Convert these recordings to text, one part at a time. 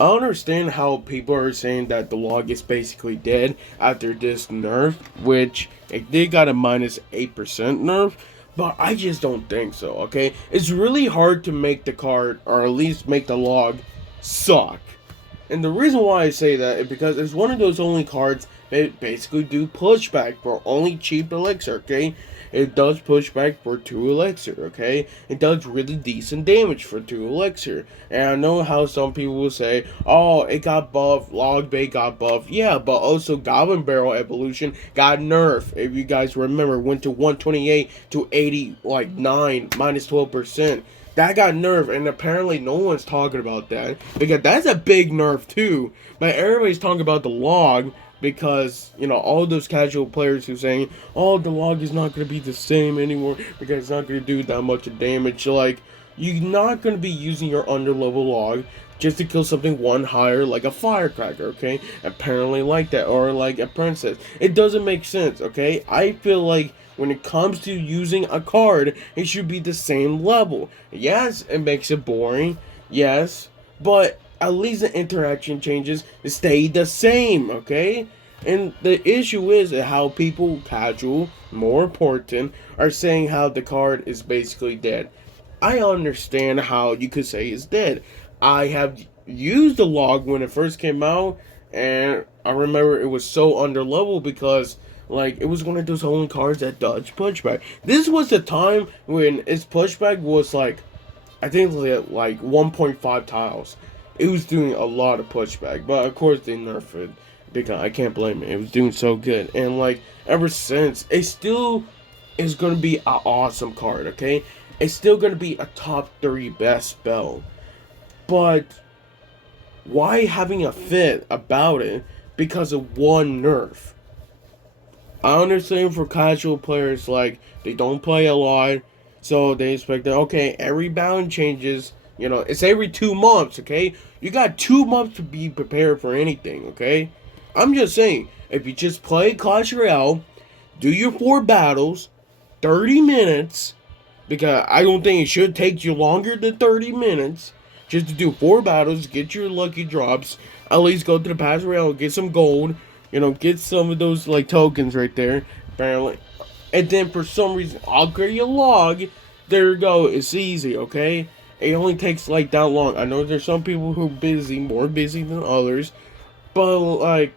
I understand how people are saying that the log is basically dead after this nerf, which it did got a -8% nerf, but I just don't think so, okay? It's really hard to make the card, or at least make the log, suck. And the reason why I say that is because it's one of those only cards that basically do pushback for only cheap elixir, okay? It does pushback for 2 elixir, okay? It does really decent damage for 2 elixir. And I know how some people will say, oh, it got buffed, Log Bait got buffed. Yeah, but also Goblin Barrel Evolution got nerfed. If you guys remember, went to 128 to 80, like 9, -12%. That got nerfed, and apparently no one's talking about that because that's a big nerf too. But everybody's talking about the log because all those casual players who saying, "Oh, the log is not going to be the same anymore because it's not going to do that much damage." Like, you're not going to be using your underlevel log just to kill something one higher like a firecracker, okay? Apparently like that, or like a princess. It doesn't make sense, okay? I feel like when it comes to using a card, it should be the same level. Yes, it makes it boring. Yes, but at least the interaction changes stay the same, okay? And the issue is how people, casual, more important, are saying how the card is basically dead. I understand how you could say it's dead. I have used the log when it first came out, and I remember it was so underleveled because like it was one of those only cards that dodged pushback. This was the time when its pushback was like I think like 1.5 tiles. It was doing a lot of pushback, but of course they nerfed it because I can't blame it. It was doing so good, and like ever since, it still is gonna be an awesome card. Okay, it's still gonna be a top 3 best spell, but why having a fit about it because of one nerf? I understand for casual players, like, they don't play a lot, so they expect that, okay, every balance changes, it's every 2 months, okay? You got 2 months to be prepared for anything, okay? I'm just saying, if you just play Clash Royale, do your 4 battles, 30 minutes, because I don't think it should take you longer than 30 minutes, just to do 4 battles, get your lucky drops, at least go to the Clash Royale, get some gold, get some of those like tokens right there, apparently. And then for some reason, upgrade your log. There you go. It's easy, okay? It only takes like that long. I know there's some people who are busy, more busy than others, but like,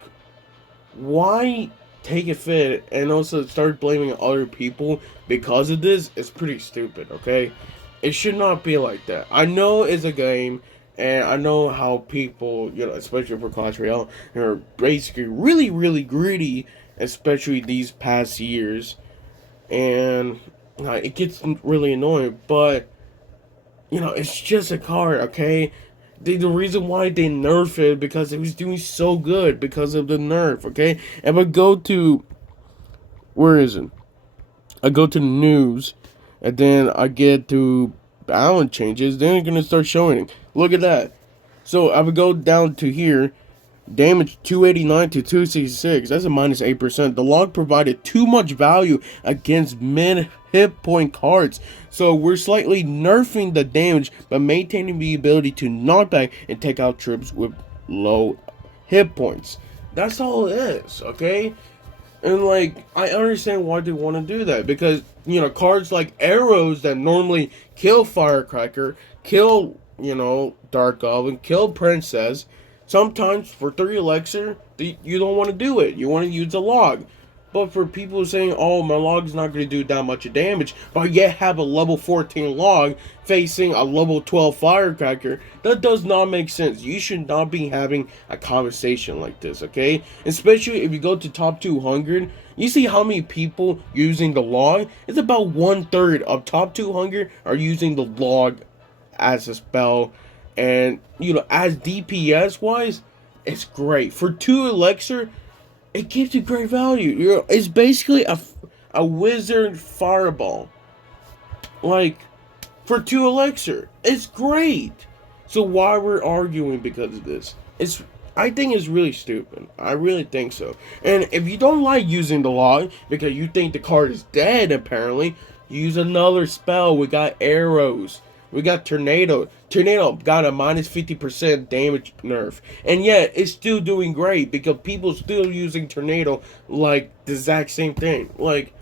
why take a fit and also start blaming other people because of this? It's pretty stupid, okay? It should not be like that. I know it's a game, and I know how people, especially for Clash Royale, are basically really, really greedy, especially these past years, and it gets really annoying. But it's just a card, okay? The reason why they nerfed it because it was doing so good because of the nerf, okay? If I go to where is it? I go to the news, and then I get to balance changes. Then it's gonna start showing. Look at that. So I would go down to here. Damage 289 to 266. That's a -8%. The log provided too much value against mid hit point cards. So we're slightly nerfing the damage but maintaining the ability to knock back and take out troops with low hit points. That's all it is, okay? And like I understand why they want to do that because cards like arrows that normally kill Firecracker, kill Dark Goblin, kill Princess. Sometimes for 3 elixir, you don't want to do it. You want to use a log. But for people saying, "Oh, my log's not going to do that much damage," but yet have a level 14 log facing a level 12 firecracker, that does not make sense. You should not be having a conversation like this, okay? Especially if you go to top 200, you see how many people using the log? It's about 1/3 of top 200 are using the log as a spell, and as DPS wise, it's great for 2 elixir. It gives you great value. It's basically a wizard fireball. Like for 2 elixir, it's great. So why we're arguing because of this? I think it's really stupid. I really think so. And if you don't like using the log because you think the card is dead, apparently use another spell. We got arrows. We got Tornado. Tornado got a minus 50% damage nerf. And yet, it's still doing great because people still using Tornado like the exact same thing. Like,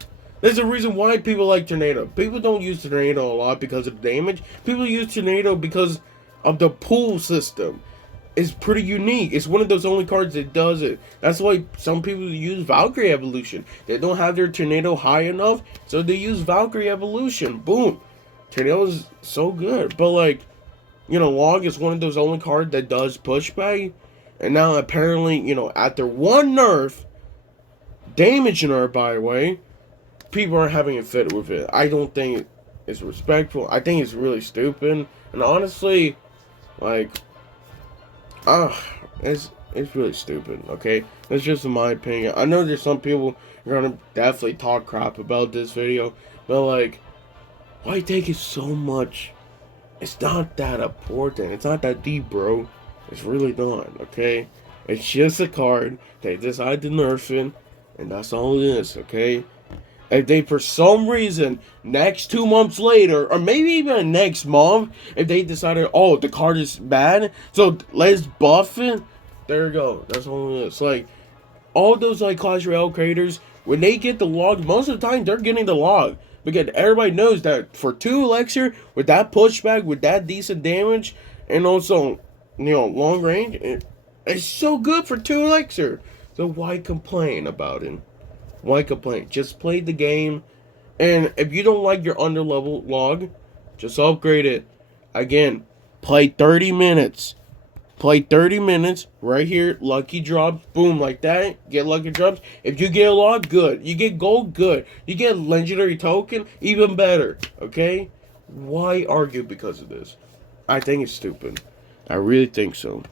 there's a reason why people like Tornado. People don't use Tornado a lot because of damage. People use Tornado because of the pool system. It's pretty unique. It's one of those only cards that does it. That's why some people use Valkyrie Evolution. They don't have their Tornado high enough, so they use Valkyrie Evolution. Boom. Tornado is so good. But like, Log is one of those only cards that does pushback. And now apparently, after one nerf, damage nerf by the way, people are having a fit with it. I don't think it's respectful. I think it's really stupid. And honestly, like, it's really stupid, okay? That's just my opinion. I know there's some people who are gonna definitely talk crap about this video, but like, why take it so much? It's not that important. It's not that deep, bro. It's really not, okay? It's just a card. They decide to nerf it, and that's all it is, okay? If they, for some reason, next 2 months later, or maybe even next month, if they decided, oh, the card is bad, so let's buff it, there you go. That's all it is. Like, all those, like, Clash Royale creators, when they get the log, most of the time, they're getting the log. Because everybody knows that for 2 Elixir, with that pushback, with that decent damage, and also, long range, it's so good for 2 Elixir. So why complain about it? Why complain? Just play the game. And if you don't like your underlevel log, just upgrade it. Again, play 30 minutes. Play 30 minutes right here. Lucky drops. Boom, like that. Get lucky drops. If you get a log, good. You get gold, good. You get legendary token, even better. Okay? Why argue because of this? I think it's stupid. I really think so.